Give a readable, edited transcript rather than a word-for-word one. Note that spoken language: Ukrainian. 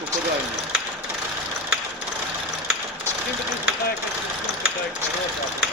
попадання. Чим би ти так, як рисунки, так як народ,